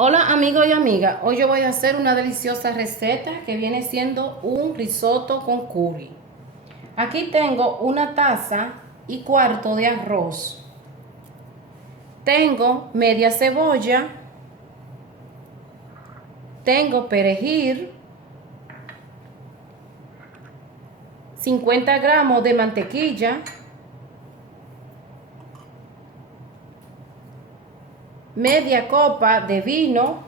Hola amigos y amigas, hoy yo voy a hacer una deliciosa receta que viene siendo un risotto con curry. Aquí tengo una taza y cuarto de arroz. Tengo media cebolla. Tengo perejil. 50 gramos de mantequilla. Media copa de vino.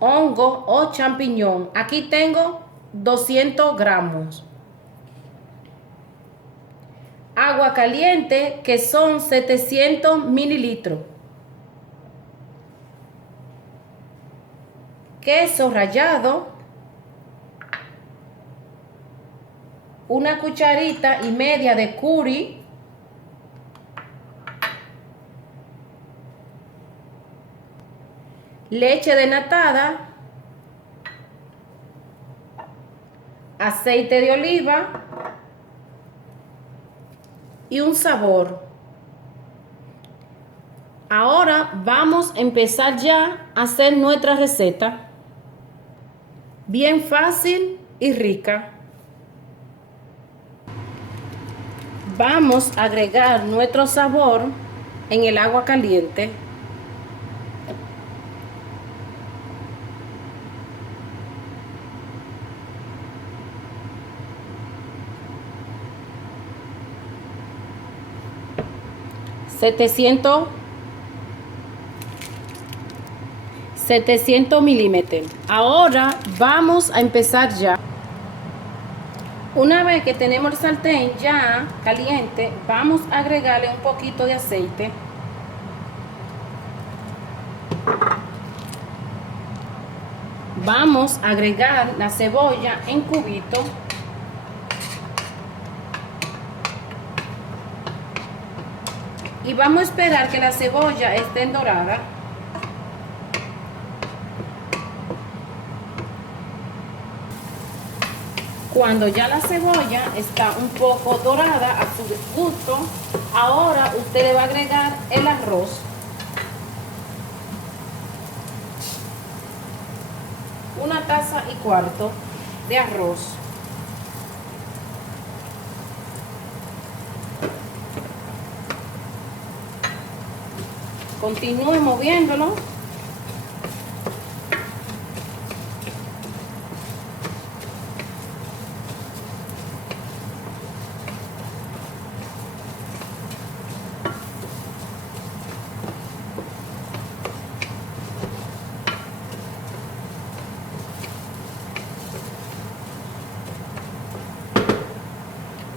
Hongo o champiñón. Aquí tengo 200 gramos. Agua caliente, que son 700 mililitros. Queso rallado. Una cucharita y media de curry. Leche desnatada. Aceite de oliva. Y un sabor. Ahora vamos a empezar ya a hacer nuestra receta. Bien fácil y rica. Vamos a agregar nuestro sabor en el agua caliente. Setecientos milímetros. Ahora vamos a empezar ya. Una vez que tenemos el sartén ya caliente, vamos a agregarle un poquito de aceite. Vamos a agregar la cebolla en cubito. Y vamos a esperar que la cebolla esté dorada. Cuando ya la cebolla está un poco dorada a su gusto, ahora usted le va a agregar el arroz. Una taza y cuarto de arroz. Continúe moviéndolo.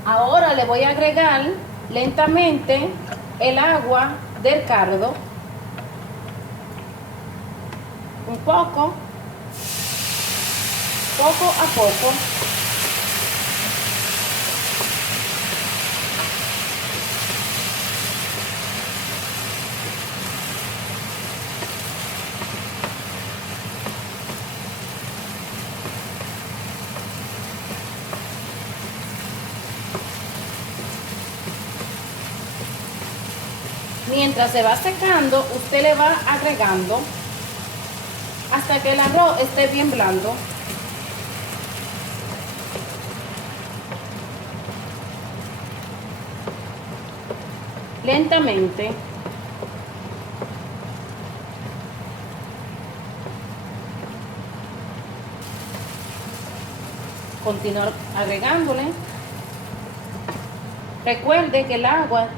Ahora le voy a agregar lentamente el agua del caldo. Un poco a poco. Mientras se va secando, usted le va agregando hasta que el arroz esté bien blando. Lentamente. Continuar agregándole. Recuerde que el agua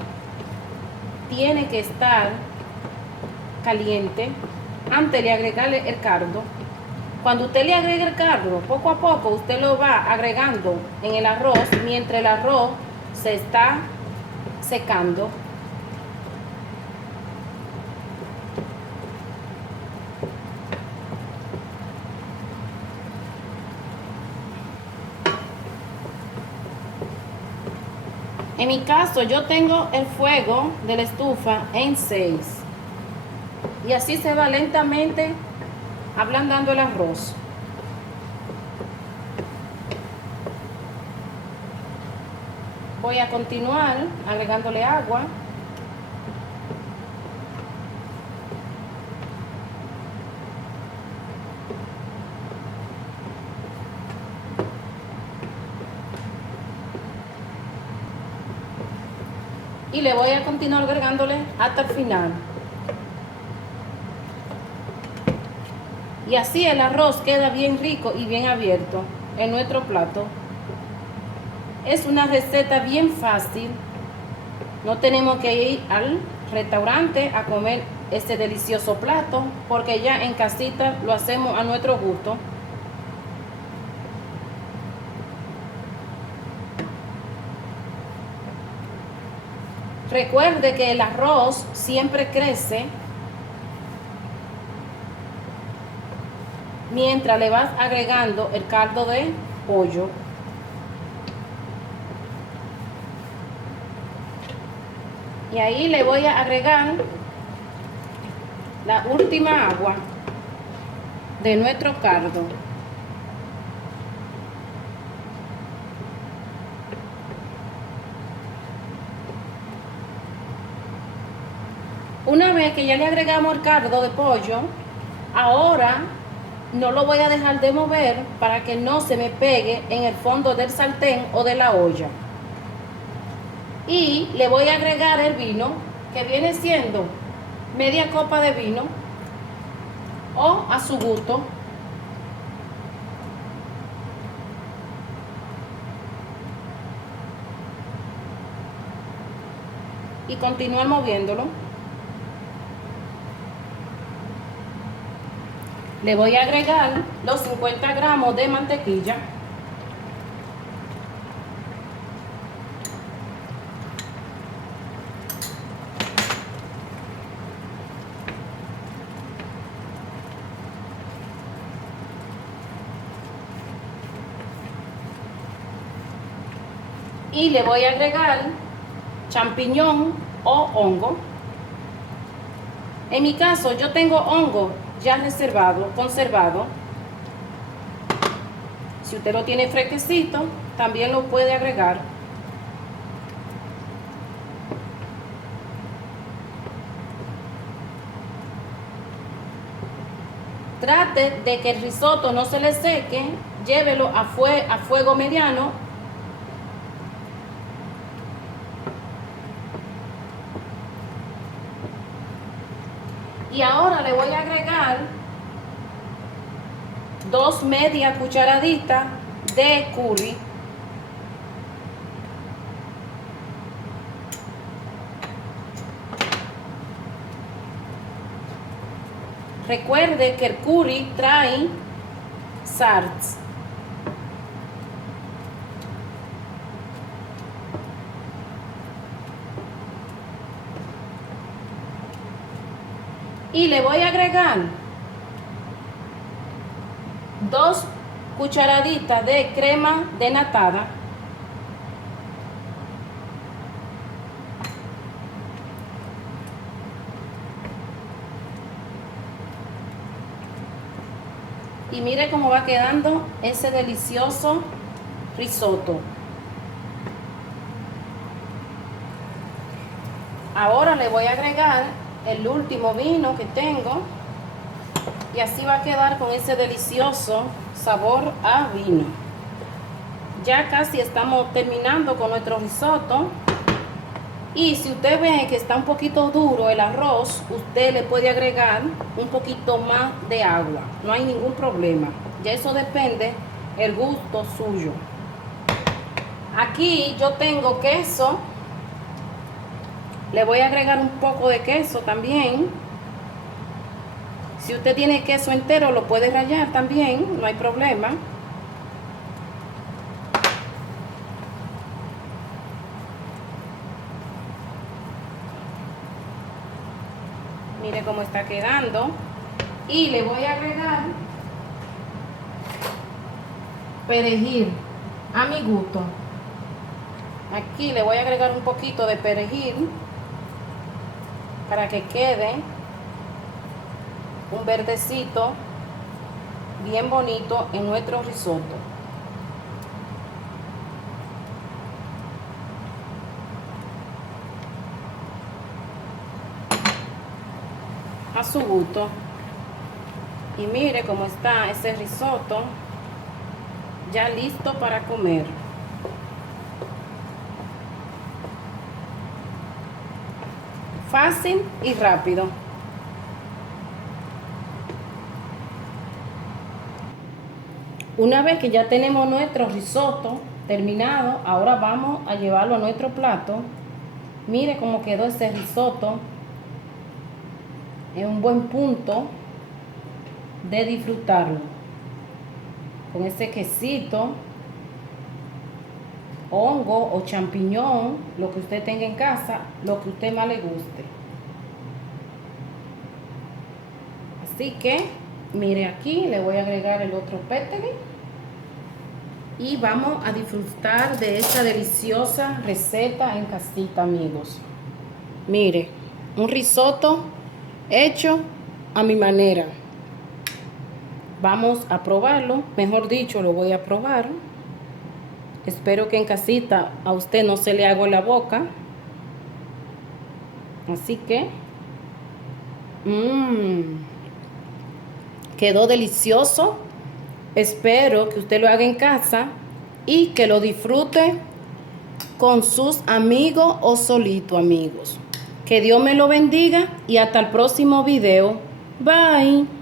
tiene que estar caliente antes de agregarle el caldo. Cuando usted le agregue el caldo, poco a poco usted lo va agregando en el arroz mientras el arroz se está secando. En mi caso, yo tengo el fuego de la estufa en 6. Y así se va lentamente ablandando el arroz. Voy a continuar agregándole agua. Y le voy a continuar agregándole hasta el final. Y así el arroz queda bien rico y bien abierto en nuestro plato. Es una receta bien fácil. No tenemos que ir al restaurante a comer este delicioso plato porque ya en casita lo hacemos a nuestro gusto. Recuerde que el arroz siempre crece mientras le vas agregando el caldo de pollo. Y ahí le voy a agregar la última agua de nuestro caldo. Una vez que ya le agregamos el caldo de pollo, ahora no lo voy a dejar de mover para que no se me pegue en el fondo del sartén o de la olla. Y le voy a agregar el vino, que viene siendo media copa de vino o a su gusto. Y continuar moviéndolo. Le voy a agregar los 50 gramos de mantequilla. Y le voy a agregar champiñón o hongo. En mi caso yo tengo hongo ya reservado, conservado. Si usted lo tiene fresquecito, también lo puede agregar. Trate de que el risotto no se le seque, llévelo a fuego mediano. Y ahora le voy a agregar 2 medias cucharaditas de curry. Recuerde que el curry trae sal. Y le voy a agregar 2 cucharaditas de crema desnatada. Y mire cómo va quedando ese delicioso risotto. Ahora le voy a agregar el último vino que tengo y así va a quedar con ese delicioso sabor a vino. Ya casi estamos terminando con nuestro risotto. Y si usted ve que está un poquito duro el arroz, usted le puede agregar un poquito más de agua. No hay ningún problema. Ya eso depende el gusto suyo. Aquí yo tengo queso. Le voy a agregar un poco de queso también. Si usted tiene queso entero, lo puede rallar también, no hay problema. Mire cómo está quedando. Y le voy a agregar perejil a mi gusto. Aquí le voy a agregar un poquito de perejil para que quede un verdecito bien bonito en nuestro risotto. a su gusto. Y mire cómo está ese risotto ya listo para comer. Fácil y rápido. Una vez que ya tenemos nuestro risotto terminado, ahora vamos a llevarlo a nuestro plato. Mire cómo quedó ese risotto. Es un buen punto de disfrutarlo. Con ese quesito, hongo o champiñón, lo que usted tenga en casa, lo que a usted más le guste. Así que, mire aquí, le voy a agregar el otro pétale. Y vamos a disfrutar de esta deliciosa receta en casita, amigos. Mire, un risotto hecho a mi manera. Vamos a probarlo, mejor dicho, lo voy a probar. Espero que en casita a usted no se le haga la boca. Así que, quedó delicioso. Espero que usted lo haga en casa y que lo disfrute con sus amigos o solito, amigos. Que Dios me lo bendiga y hasta el próximo video. Bye.